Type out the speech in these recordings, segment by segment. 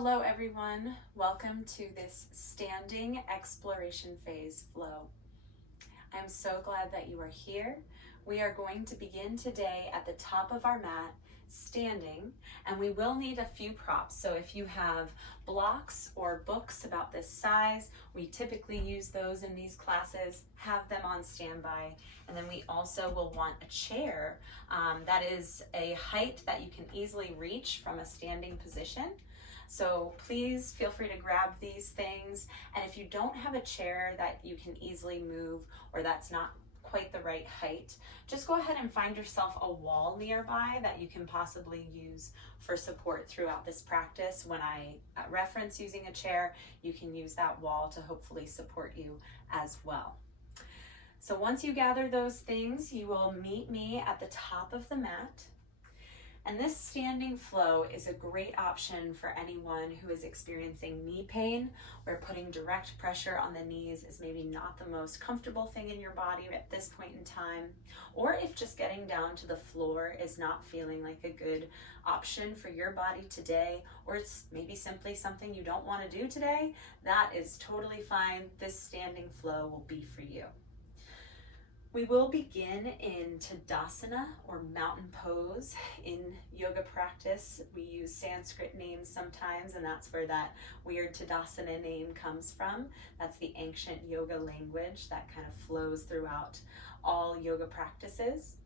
Hello everyone, welcome to this standing exploration phase flow. I'm so glad that you are here. We are going to begin today at the top of our mat, standing, and we will need a few props. So if you have blocks or books about this size, we typically use those in these classes, have them on standby. And then we also will want a chair that is a height that you can easily reach from a standing position. So please feel free to grab these things. And if you don't have a chair that you can easily move or that's not quite the right height, just go ahead and find yourself a wall nearby that you can possibly use for support throughout this practice. When I reference using a chair, you can use that wall to hopefully support you as well. So once you gather those things, you will meet me at the top of the mat. And this standing flow is a great option for anyone who is experiencing knee pain, where putting direct pressure on the knees is maybe not the most comfortable thing in your body at this point in time, or if just getting down to the floor is not feeling like a good option for your body today, or it's maybe simply something you don't want to do today, that is totally fine. This standing flow will be for you. We will begin in Tadasana, or mountain pose. In yoga practice, we use Sanskrit names sometimes, and that's where that weird Tadasana name comes from. That's the ancient yoga language that kind of flows throughout all yoga practices.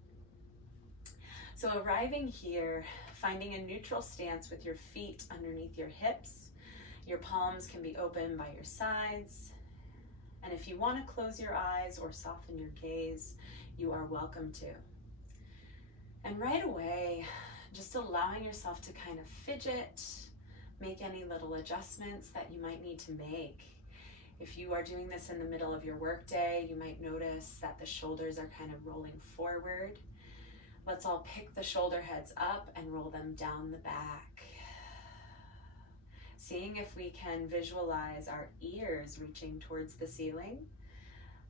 So arriving here, finding a neutral stance with your feet underneath your hips. Your palms can be open by your sides. And if you want to close your eyes or soften your gaze, you are welcome to. And right away, just allowing yourself to kind of fidget, make any little adjustments that you might need to make. If you are doing this in the middle of your workday, you might notice that the shoulders are kind of rolling forward. Let's all pick the shoulder heads up and roll them down the back. Seeing if we can visualize our ears reaching towards the ceiling,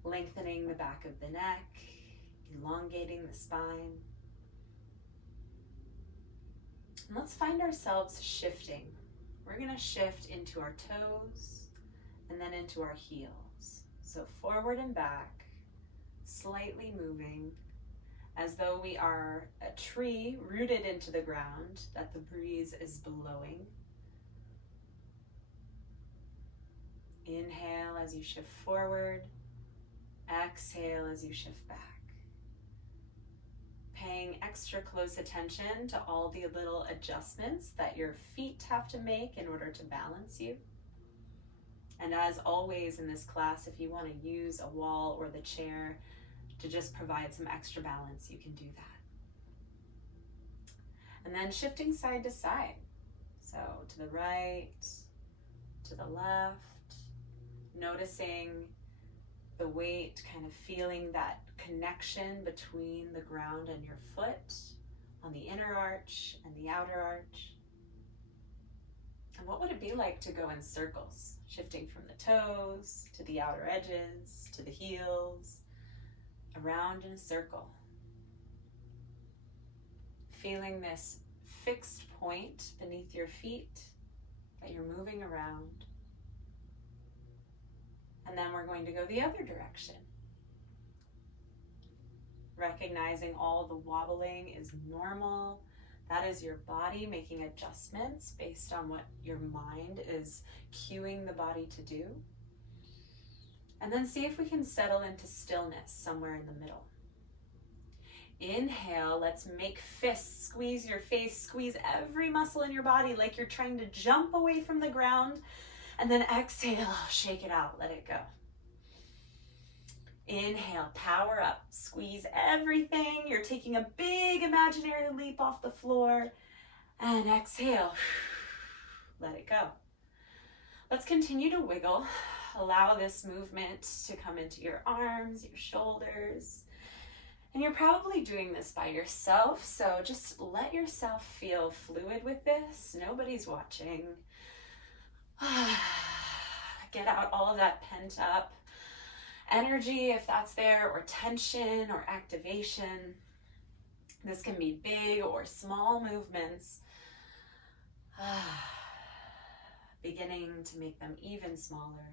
lengthening the back of the neck, elongating the spine. And let's find ourselves shifting. We're going to shift into our toes and then into our heels. So forward and back, slightly moving as though we are a tree rooted into the ground that the breeze is blowing. Inhale as you shift forward, exhale as you shift back. Paying extra close attention to all the little adjustments that your feet have to make in order to balance you. And as always in this class, if you want to use a wall or the chair to just provide some extra balance, you can do that. And then shifting side to side. So to the right, to the left. Noticing the weight, kind of feeling that connection between the ground and your foot on the inner arch and the outer arch. And what would it be like to go in circles, shifting from the toes to the outer edges, to the heels, around in a circle. Feeling this fixed point beneath your feet that you're moving around. And then we're going to go the other direction. Recognizing all the wobbling is normal. That is your body making adjustments based on what your mind is cueing the body to do. And then see if we can settle into stillness somewhere in the middle. Inhale, let's make fists, squeeze your face, squeeze every muscle in your body like you're trying to jump away from the ground. And then exhale, shake it out, let it go. Inhale, power up, squeeze everything. You're taking a big imaginary leap off the floor. And exhale, let it go. Let's continue to wiggle. Allow this movement to come into your arms, your shoulders. And you're probably doing this by yourself, so just let yourself feel fluid with this. Nobody's watching. Get out all of that pent up energy if that's there, or tension or activation. This can be big or small movements. beginning to make them even smaller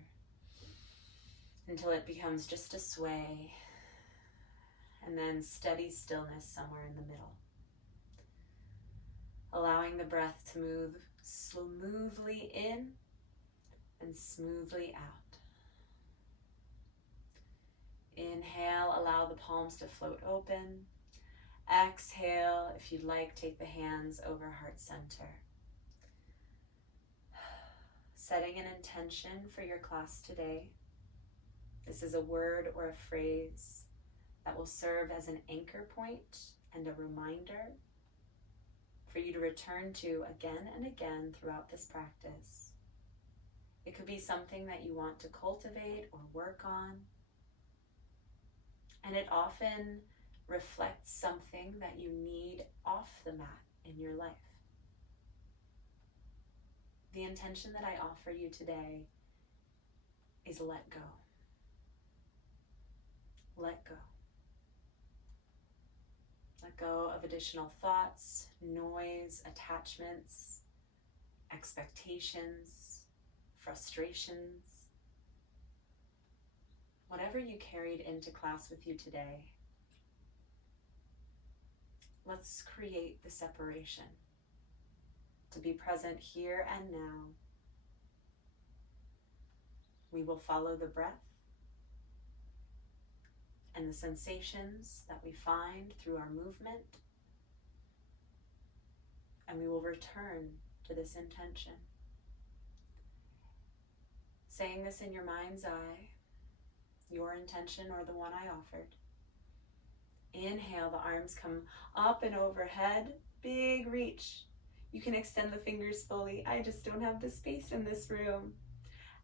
until it becomes just a sway, and then steady stillness somewhere in the middle. Allowing the breath to move smoothly in and smoothly out. Inhale, allow the palms to float open. Exhale, if you'd like, take the hands over heart center. Setting an intention for your class today. This is a word or a phrase that will serve as an anchor point and a reminder for you to return to again and again throughout this practice. It could be something that you want to cultivate or work on, and it often reflects something that you need off the mat in your life. The intention that I offer you today is let go. Let go. Let go of additional thoughts, noise, attachments, expectations, frustrations. Whatever you carried into class with you today, let's create the separation to be present here and now. We will follow the breath and the sensations that we find through our movement, and we will return to this intention. Saying this in your mind's eye, your intention or the one I offered. Inhale, the arms come up and overhead, big reach. You can extend the fingers fully. I just don't have the space in this room.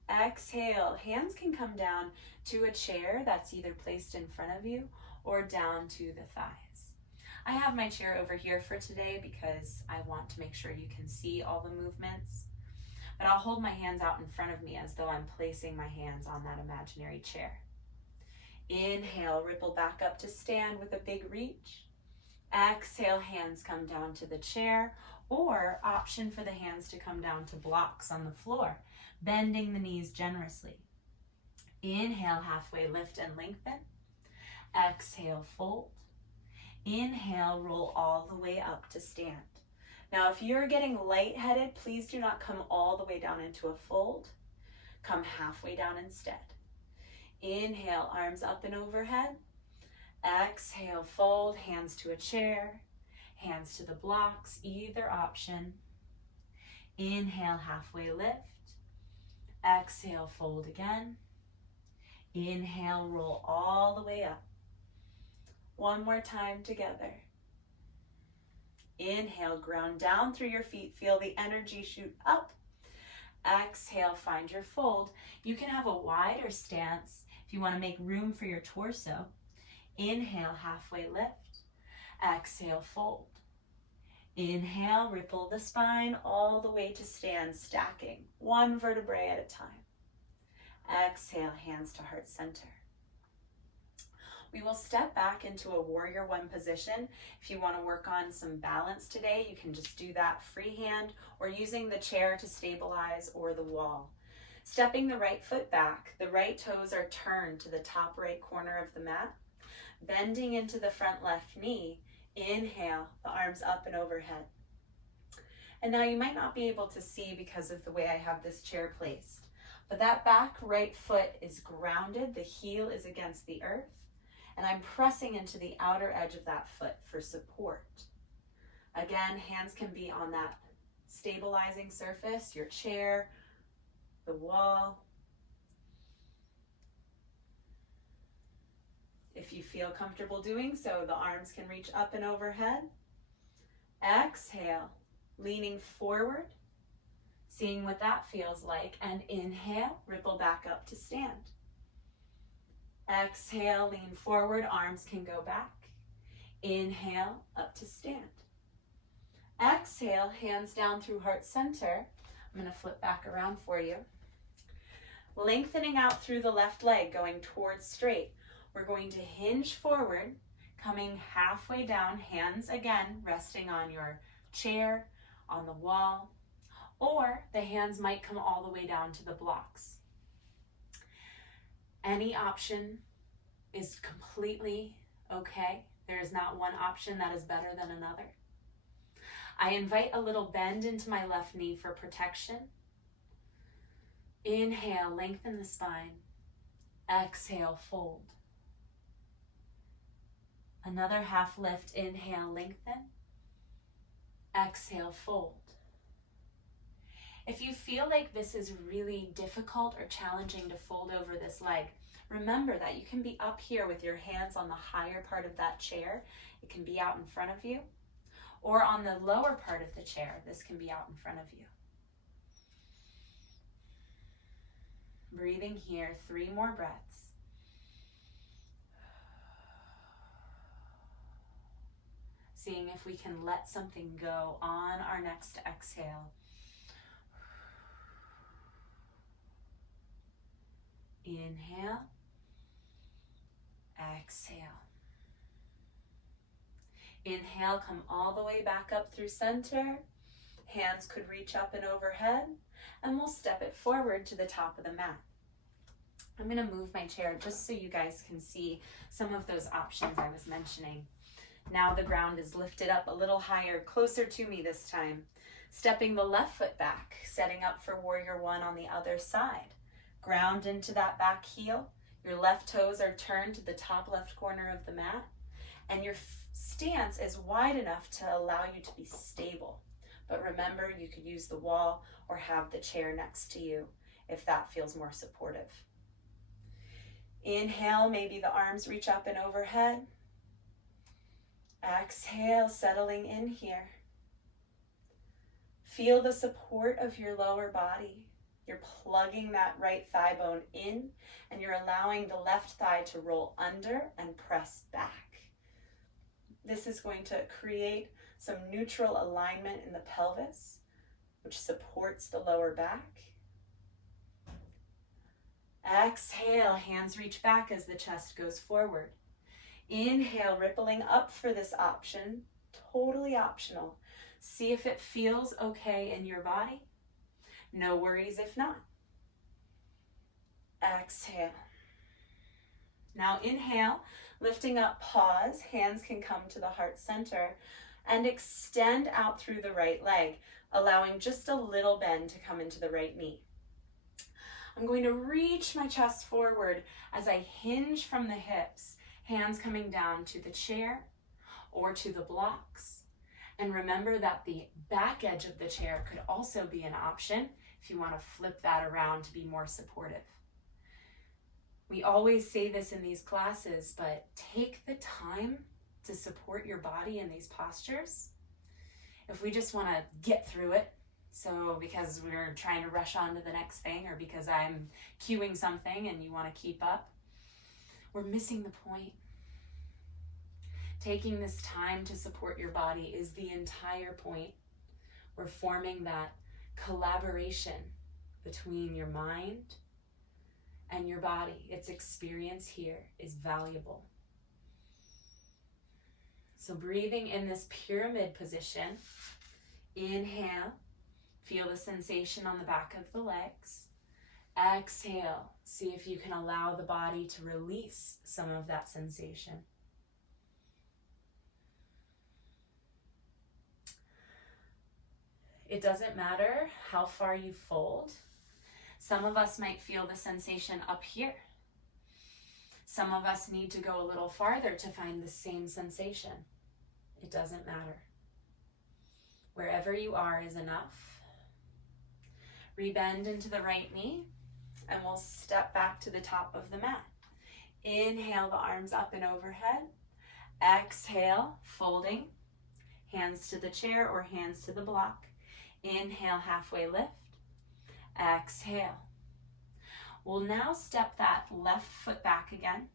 Exhale, hands can come down to a chair that's either placed in front of you or down to the thighs. I have my chair over here for today because I want to make sure you can see all the movements, but I'll hold my hands out in front of me as though I'm placing my hands on that imaginary chair. Inhale, ripple back up to stand with a big reach. Exhale, hands come down to the chair, or option for the hands to come down to blocks on the floor, bending the knees generously. Inhale, halfway lift and lengthen. Exhale, fold. Inhale, roll all the way up to stand. Now, if you're getting lightheaded, please do not come all the way down into a fold. Come halfway down instead. Inhale, arms up and overhead. Exhale, fold, hands to a chair, hands to the blocks, either option. Inhale, halfway lift. Exhale, fold again. Inhale, roll all the way up. One more time together. Inhale, ground down through your feet. Feel the energy shoot up. Exhale, find your fold. You can have a wider stance if you want to make room for your torso. Inhale, halfway lift. Exhale, fold. Inhale, ripple the spine all the way to stand, stacking one vertebrae at a time. Exhale, hands to heart center. We will step back into a warrior one position. If you want to work on some balance today, you can just do that freehand or using the chair to stabilize or the wall. Stepping the right foot back, the right toes are turned to the top right corner of the mat. Bending into the front left knee, inhale, the arms up and overhead. And now you might not be able to see because of the way I have this chair placed, but that back right foot is grounded, the heel is against the earth, and I'm pressing into the outer edge of that foot for support. Again, hands can be on that stabilizing surface, your chair, the wall. If you feel comfortable doing so, the arms can reach up and overhead. Exhale, leaning forward, seeing what that feels like, and inhale, ripple back up to stand. Exhale, lean forward, arms can go back. Inhale, up to stand. Exhale, hands down through heart center. I'm going to flip back around for you. Lengthening out through the left leg, going towards straight. We're going to hinge forward, coming halfway down, hands again resting on your chair, on the wall, or the hands might come all the way down to the blocks. Any option is completely okay. There is not one option that is better than another. I invite a little bend into my left knee for protection. Inhale, lengthen the spine. Exhale, fold. Another half lift. Inhale, lengthen. Exhale, fold. If you feel like this is really difficult or challenging to fold over this leg, remember that you can be up here with your hands on the higher part of that chair. It can be out in front of you. Or on the lower part of the chair, this can be out in front of you. Breathing here, 3 more breaths. Seeing if we can let something go on our next exhale. Inhale, exhale. Inhale, come all the way back up through center. Hands could reach up and overhead, and we'll step it forward to the top of the mat. I'm going to move my chair just so you guys can see some of those options I was mentioning. Now the ground is lifted up a little higher, closer to me this time. Stepping the left foot back, setting up for warrior 1 on the other side. Ground into that back heel. Your left toes are turned to the top left corner of the mat, and your stance is wide enough to allow you to be stable. But remember, you could use the wall or have the chair next to you if that feels more supportive. Inhale, maybe the arms reach up and overhead. Exhale, settling in here. Feel the support of your lower body. You're plugging that right thigh bone in, and you're allowing the left thigh to roll under and press back. This is going to create some neutral alignment in the pelvis, which supports the lower back. Exhale, hands reach back as the chest goes forward. Inhale, rippling up for this option, totally optional. See if it feels okay in your body. No worries if not. Exhale. Now inhale, lifting up, pause. Hands can come to the heart center and extend out through the right leg, allowing just a little bend to come into the right knee. I'm going to reach my chest forward as I hinge from the hips, hands coming down to the chair or to the blocks. And remember that the back edge of the chair could also be an option if you want to flip that around to be more supportive. We always say this in these classes, but take the time to support your body in these postures. If we just want to get through it, so because we're trying to rush on to the next thing, or because I'm cueing something and you want to keep up, we're missing the point. Taking this time to support your body is the entire point. We're forming that collaboration between your mind and your body. Its experience here is valuable. So breathing in this pyramid position, inhale, feel the sensation on the back of the legs. Exhale, see if you can allow the body to release some of that sensation. It doesn't matter how far you fold. Some of us might feel the sensation up here. Some of us need to go a little farther to find the same sensation. It doesn't matter. Wherever you are is enough. Rebend into the right knee, and we'll step back to the top of the mat. Inhale, the arms up and overhead. Exhale, folding. Hands to the chair or hands to the block. Inhale, halfway lift. Exhale. We'll now step that left foot back again,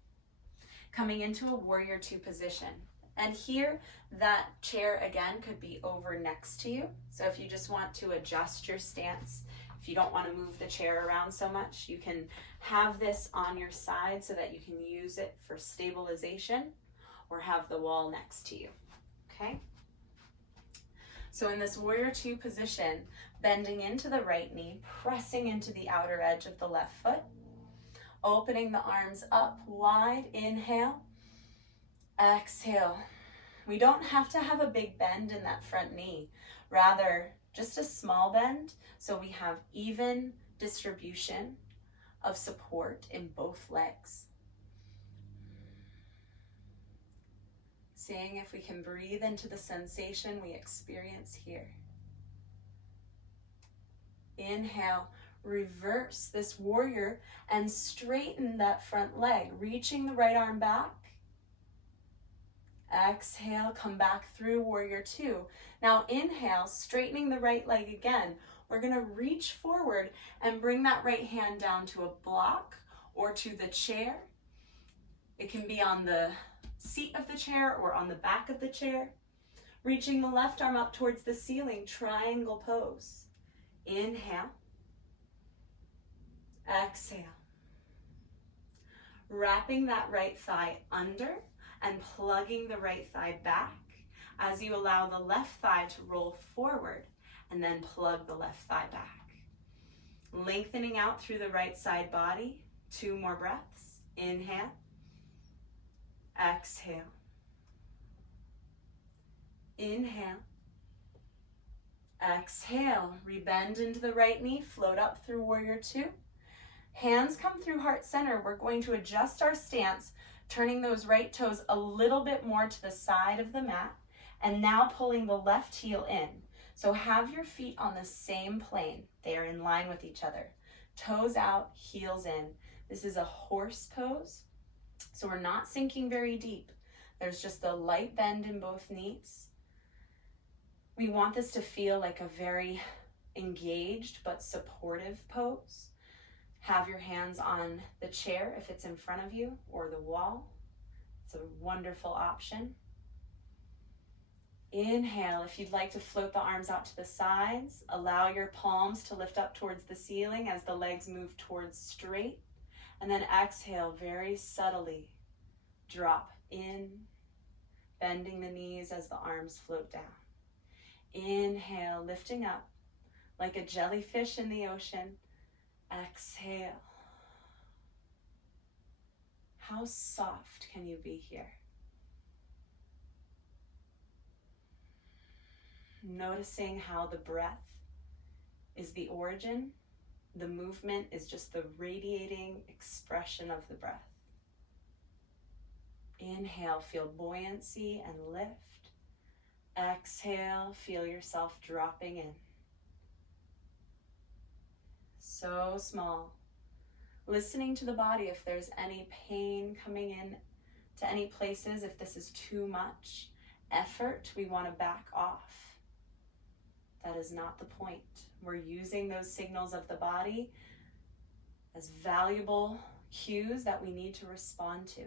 coming into a warrior 2 position. And here, that chair again could be over next to you. So if you just want to adjust your stance, if you don't want to move the chair around so much, you can have this on your side so that you can use it for stabilization, or have the wall next to you, okay? So in this warrior 2 position, Bending into the right knee, pressing into the outer edge of the left foot. Opening the arms up wide, inhale. Exhale. We don't have to have a big bend in that front knee, rather just a small bend so we have even distribution of support in both legs. Seeing if we can breathe into the sensation we experience here. Inhale, reverse this warrior and straighten that front leg, reaching the right arm back. Exhale, come back through warrior two. Now inhale, straightening the right leg again. We're gonna reach forward and bring that right hand down to a block or to the chair. It can be on the seat of the chair or on the back of the chair. Reaching the left arm up towards the ceiling, triangle pose. Inhale. Exhale. Wrapping that right thigh under and plugging the right thigh back as you allow the left thigh to roll forward and then plug the left thigh back. Lengthening out through the right side body. 2 more breaths. Inhale. Exhale. Inhale. Exhale. Rebend into the right knee. Float up through warrior two. Hands come through heart center. We're going to adjust our stance, turning those right toes a little bit more to the side of the mat, and now pulling the left heel in. So have your feet on the same plane. They are in line with each other. Toes out, heels in. This is a horse pose, so we're not sinking very deep. There's just a light bend in both knees. We want this to feel like a very engaged but supportive pose. Have your hands on the chair if it's in front of you or the wall. It's a wonderful option. Inhale, if you'd like to float the arms out to the sides, allow your palms to lift up towards the ceiling as the legs move towards straight. And then exhale, very subtly drop in, bending the knees as the arms float down. Inhale, lifting up like a jellyfish in the ocean. Exhale. How soft can you be here? Noticing how the breath is the origin, the movement is just the radiating expression of the breath. Inhale, feel buoyancy and lift. Exhale, feel yourself dropping in. So small. Listening to the body if there's any pain coming in to any places, if this is too much effort, we want to back off. That is not the point. We're using those signals of the body as valuable cues that we need to respond to.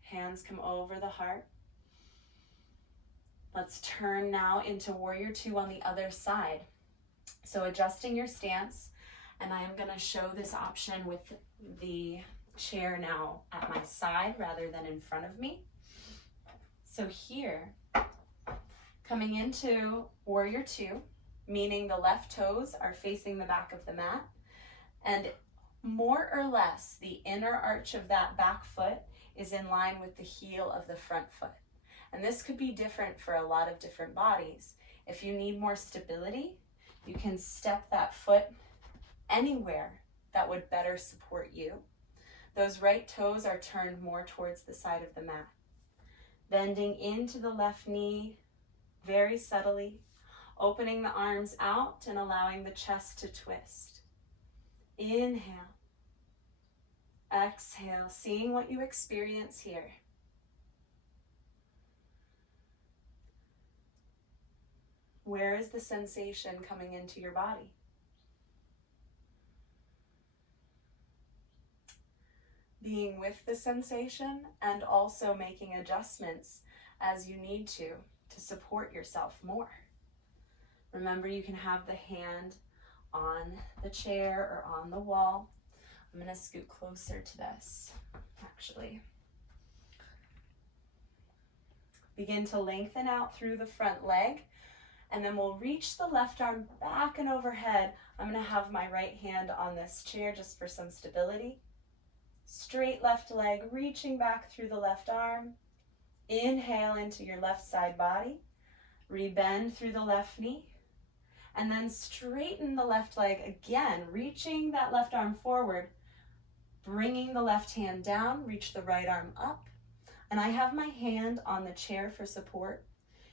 Hands come over the heart. Let's turn now into warrior two on the other side. So adjusting your stance, and I am going to show this option with the chair now at my side rather than in front of me. So here, coming into warrior two, meaning the left toes are facing the back of the mat, and more or less the inner arch of that back foot is in line with the heel of the front foot. And this could be different for a lot of different bodies. If you need more stability, you can step that foot anywhere that would better support you. Those right toes are turned more towards the side of the mat. Bending into the left knee very subtly, opening the arms out and allowing the chest to twist. Inhale. Exhale, seeing what you experience here. Where is the sensation coming into your body? Being with the sensation and also making adjustments as you need to support yourself more. Remember, you can have the hand on the chair or on the wall. I'm going to scoot closer to this, actually. Begin to lengthen out through the front leg And then we'll reach the left arm back and overhead. I'm going to have my right hand on this chair just for some stability. Straight left leg, reaching back through the left arm. Inhale into your left side body. Rebend through the left knee. And then straighten the left leg again, reaching that left arm forward. Bringing the left hand down, reach the right arm up. And I have my hand on the chair for support.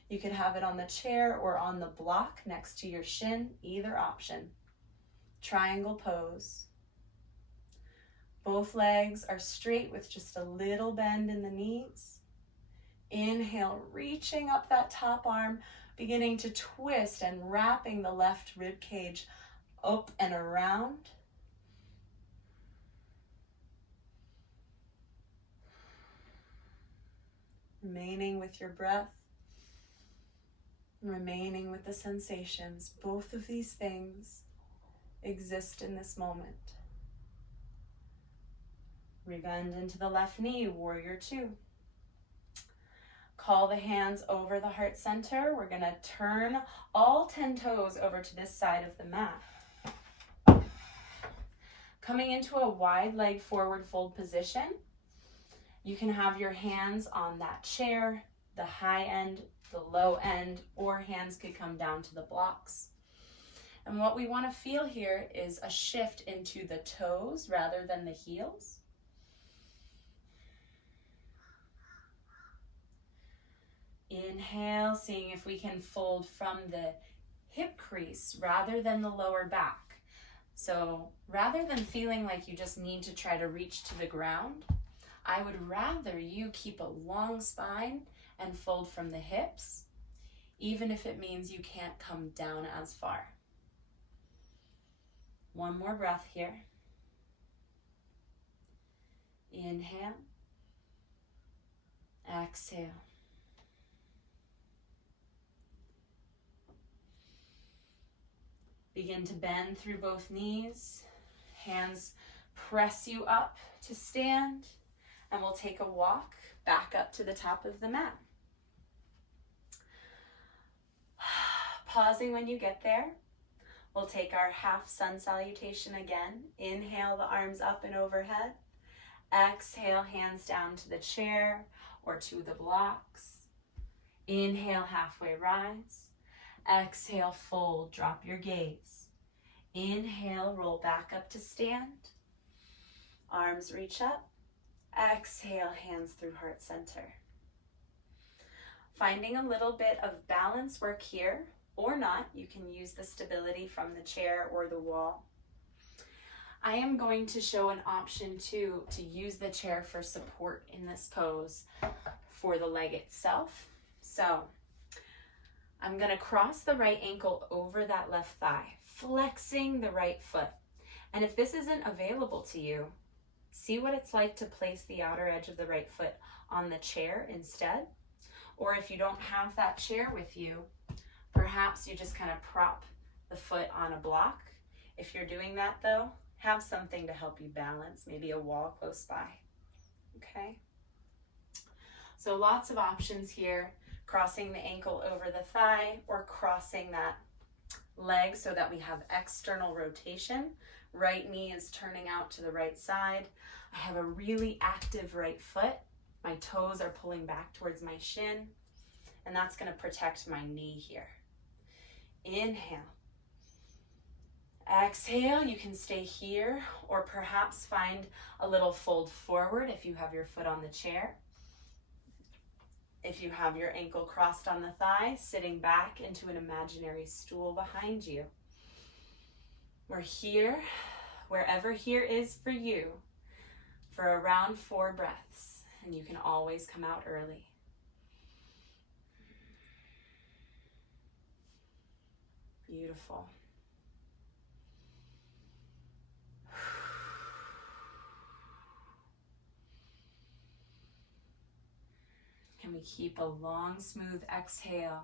You could have it on the chair or on the block next to your shin, either option. Triangle pose. Both legs are straight with just a little bend in the knees. Inhale, reaching up that top arm, beginning to twist and wrapping the left rib cage up and around. Remaining with your breath. Remaining with the sensations. Both of these things exist in this moment. Rebend into the left knee, warrior two. Call the hands over the heart center. We're gonna turn all 10 toes over to this side of the mat. Coming into a wide leg forward fold position. You can have your hands on that chair, the high end, the low end, or hands could come down to the blocks. And what we want to feel here is a shift into the toes rather than the heels. Inhale, seeing if we can fold from the hip crease rather than the lower back. So rather than feeling like you just need to try to reach to the ground, I would rather you keep a long spine and fold from the hips, even if it means you can't come down as far. One more breath here. Inhale. Exhale. Begin to bend through both knees. Hands press you up to stand, and we'll take a walk back up to the top of the mat. Pausing when you get there. We'll take our half sun salutation again. Inhale the arms up and overhead. Exhale, hands down to the chair or to the blocks. Inhale, halfway rise. Exhale, fold, drop your gaze. Inhale, roll back up to stand. Arms reach up. Exhale, hands through heart center. Finding a little bit of balance work here, or not. You can use the stability from the chair or the wall. I am going to show an option too to use the chair for support in this pose for the leg itself. So I'm going to cross the right ankle over that left thigh, flexing the right foot. And if this isn't available to you, see what it's like to place the outer edge of the right foot on the chair instead. Or if you don't have that chair with you, perhaps you just kind of prop the foot on a block. If you're doing that though, have something to help you balance, maybe a wall close by, okay? So lots of options here, crossing the ankle over the thigh or crossing that leg so that we have external rotation. Right knee is turning out to the right side. I have a really active right foot. My toes are pulling back towards my shin, and that's going to protect my knee here. Inhale. Exhale, you can stay here or perhaps find a little fold forward if you have your foot on the chair. If you have your ankle crossed on the thigh, sitting back into an imaginary stool behind you. We're here, wherever here is for you, for around 4 breaths, and you can always come out early. Beautiful. Can we keep a long, smooth exhale,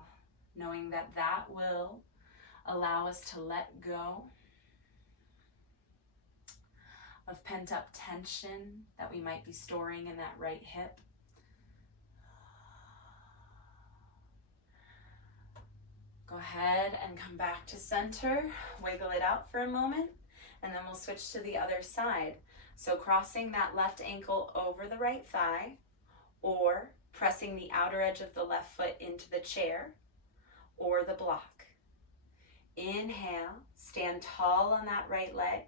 knowing that that will allow us to let go of pent-up tension that we might be storing in that right hip. Go ahead and come back to center. Wiggle it out for a moment, and then we'll switch to the other side. So crossing that left ankle over the right thigh, or pressing the outer edge of the left foot into the chair or the block. Inhale, stand tall on that right leg.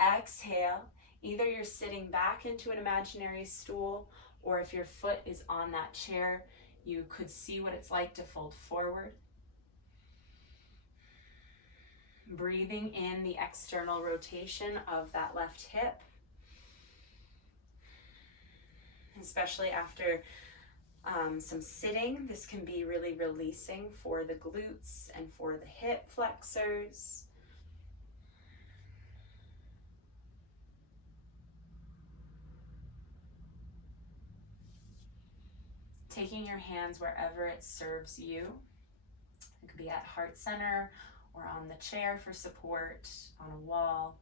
Exhale, either you're sitting back into an imaginary stool, or if your foot is on that chair, you could see what it's like to fold forward. Breathing in the external rotation of that left hip, especially after some sitting. This can be really releasing for the glutes and for the hip flexors. Taking your hands wherever it serves you. It could be at heart center or on the chair for support, on a wall.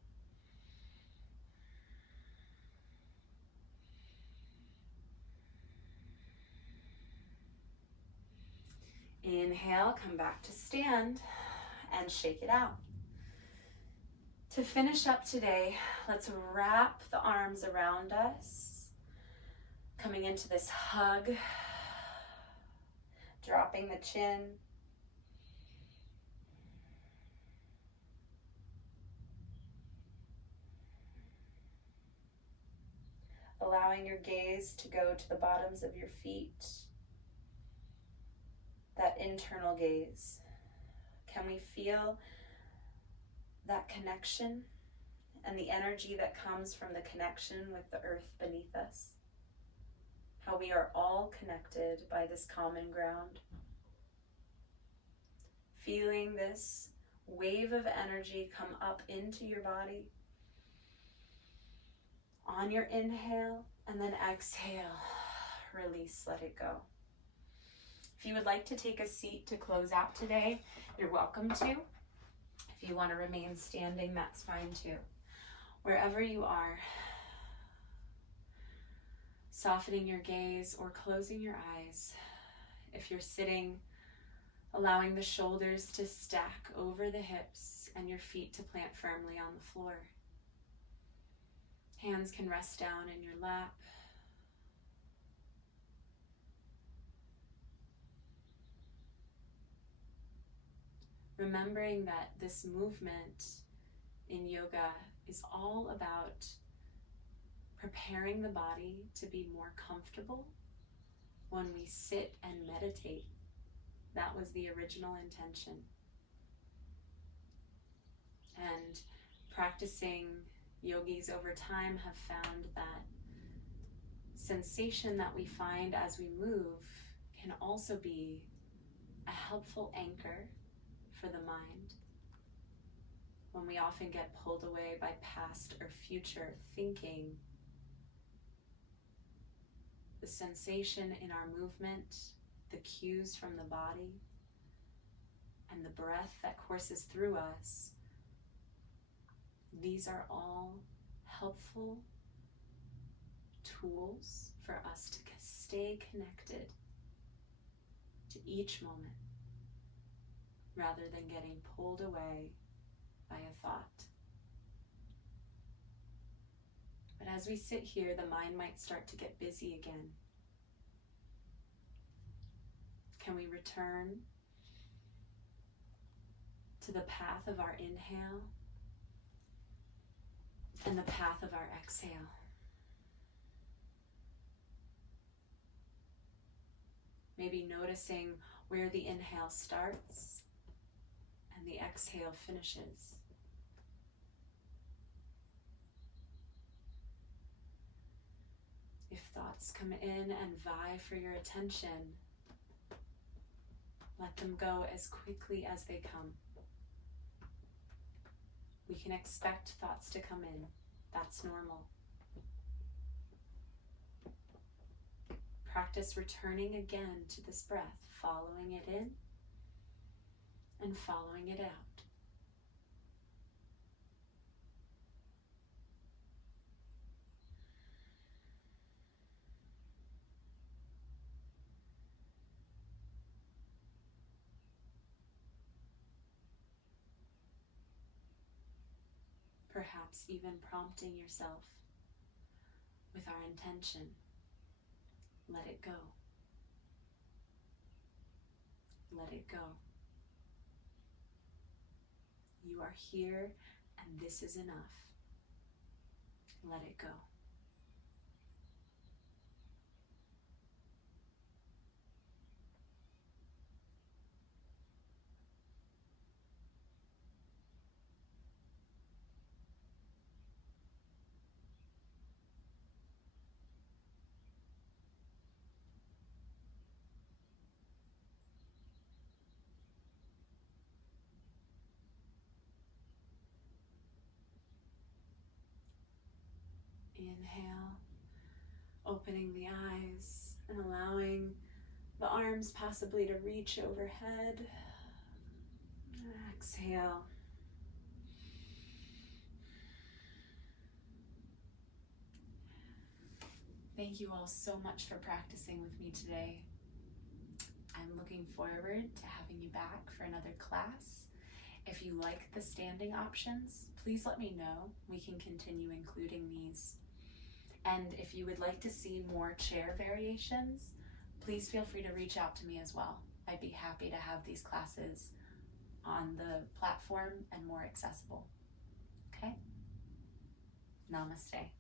Inhale, come back to stand and shake it out. To finish up today, let's wrap the arms around us, coming into this hug, dropping the chin. Allowing your gaze to go to the bottoms of your feet, that internal gaze. Can we feel that connection and the energy that comes from the connection with the earth beneath us? How we are all connected by this common ground. Feeling this wave of energy come up into your body. On your inhale, and then exhale, release, let it go. If you would like to take a seat to close out today, you're welcome to. If you want to remain standing, that's fine too. Wherever you are, softening your gaze or closing your eyes. If you're sitting, allowing the shoulders to stack over the hips and your feet to plant firmly on the floor. Hands can rest down in your lap. Remembering that this movement in yoga is all about preparing the body to be more comfortable when we sit and meditate. That was the original intention. And practicing yogis over time have found that sensation that we find as we move can also be a helpful anchor for the mind. When we often get pulled away by past or future thinking, the sensation in our movement, the cues from the body, and the breath that courses through us, these are all helpful tools for us to stay connected to each moment rather than getting pulled away by a thought. But as we sit here, the mind might start to get busy again. Can we return to the path of our inhale and the path of our exhale? Maybe noticing where the inhale starts and the exhale finishes. If thoughts come in and vie for your attention, let them go as quickly as they come. We can expect thoughts to come in. That's normal. Practice returning again to this breath, following it in and following it out. perhaps even prompting yourself with our intention, let it go. Let it go. You are here and this is enough. Let it go. Inhale, opening the eyes and allowing the arms possibly to reach overhead. Exhale. Thank you all so much for practicing with me today. I'm looking forward to having you back for another class. If you like the standing options, please let me know. We can continue including these. And if you would like to see more chair variations, please feel free to reach out to me as well. I'd be happy to have these classes on the platform and more accessible. Okay? Namaste.